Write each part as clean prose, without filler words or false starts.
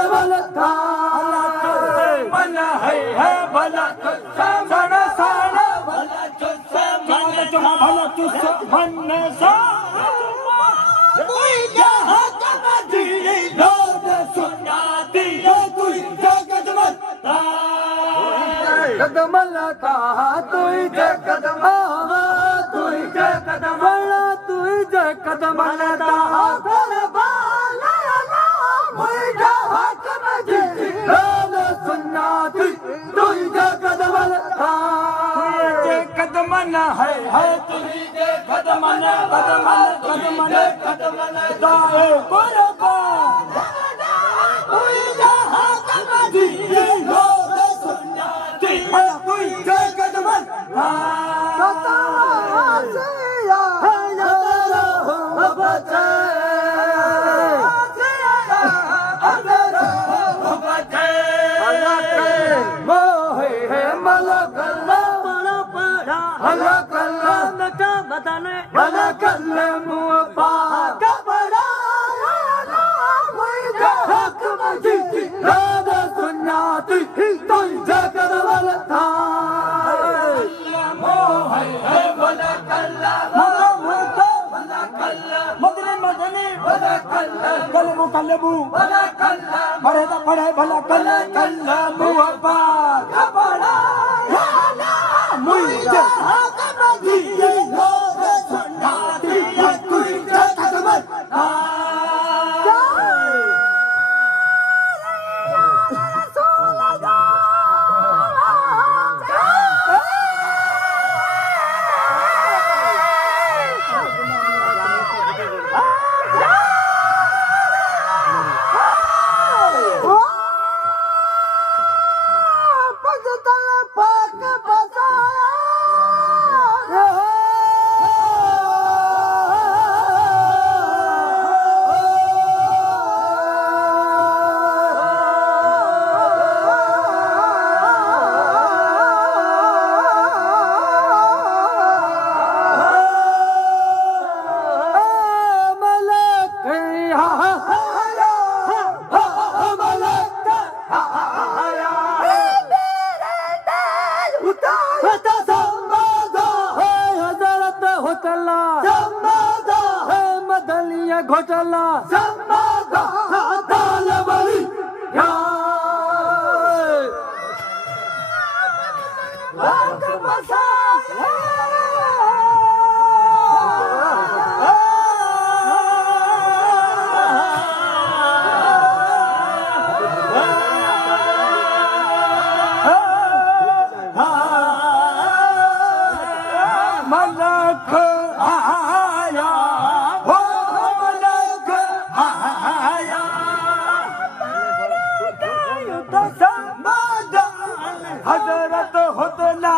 कदमल था मन है भला सण सण भला भला तुझ मन सा कदमल था तुझे कदम तुझे कदमल तुझे कदमल था मुझे हक में सुनना तुझे कदमल था तुझे कदमन है तुझे कदमन कदमन कदमन कदमन दाए कुर्बान तुझे हक में सुनना तुझे कदमल था कल्लबू पढ़े तो पढ़े भला कल्ला कल्लबू अब्बा कपड़ा मुझे दिए हो सुना दिया तुझे कदमल घोटाला हजरत होतला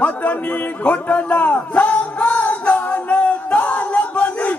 मदनी घोटला दान दाल बनी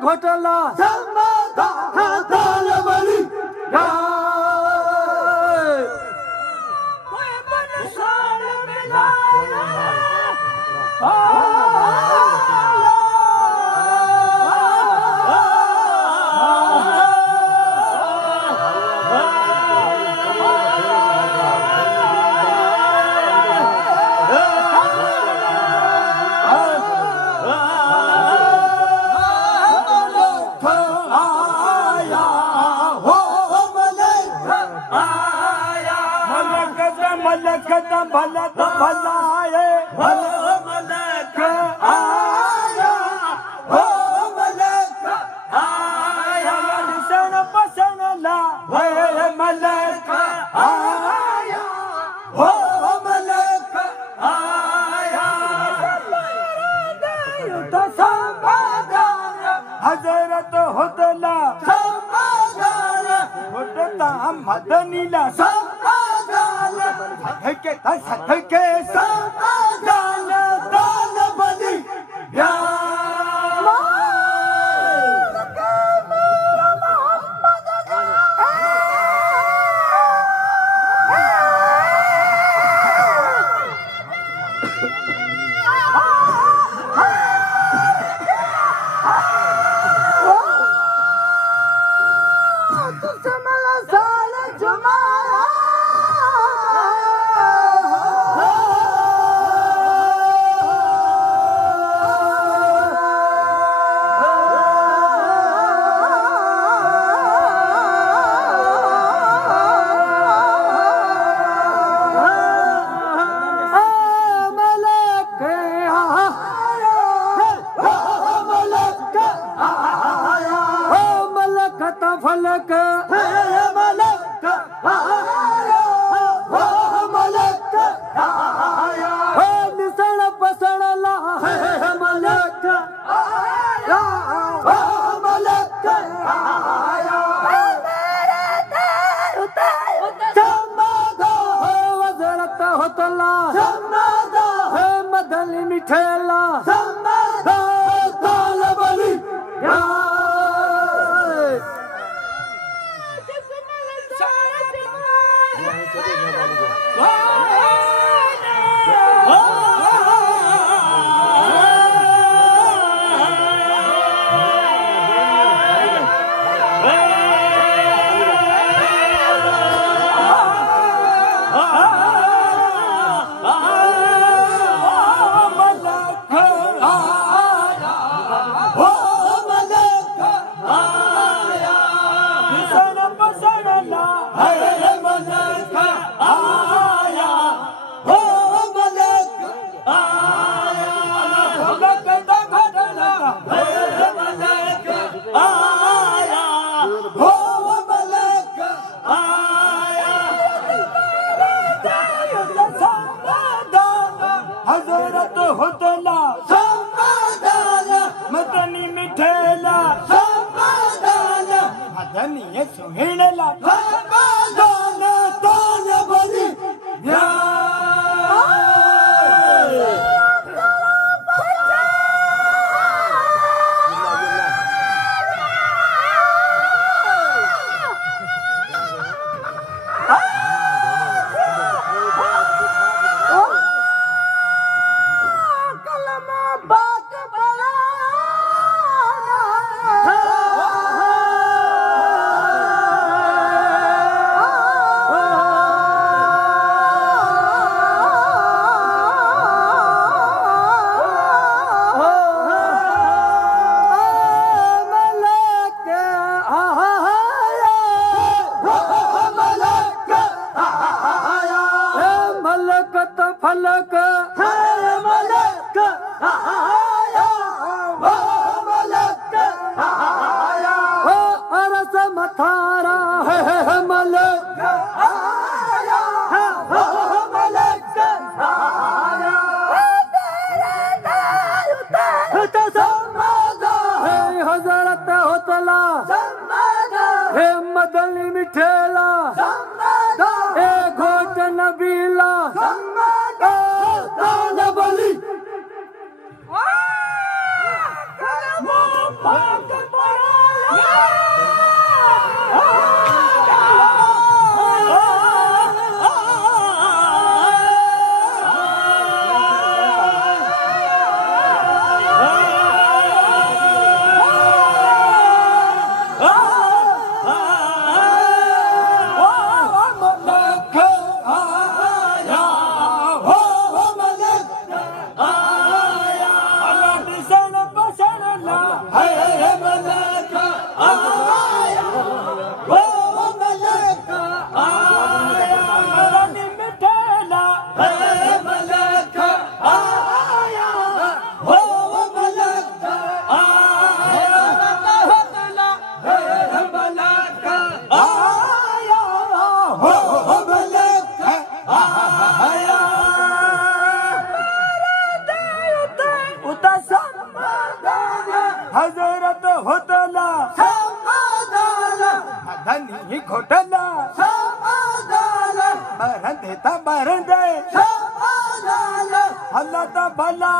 घोटाला आया मलक त भलत भलाए हो मलक आया हो मलक आया सन पसनला हे मलक आया हो मलक आया तो समाधान हजरत होतला समाधान होता मदनीला समाधान सदके सदके समाधान दान बली या फलक मलक आया हो मलक आया हो निसण पसणला मलक आया हो मलक आया समाधा हो वजरत होतला समाधा हो मदल मिठेला समाधा ताल बली हजरत होतला समाधान मदनी मिठेला समाधान मदनी सुहेणला समाधान तान बली फलक मलक आया हो मलक आया हो अरस मथारा है मलक आया हो मलक आया तो समाधा है हजरत होतला समाधा है मदनी मिठेला समाधा है घोट नबीला समाधा दान बली धनी घोटाला मरण देता मरण दे हल्ला ता भला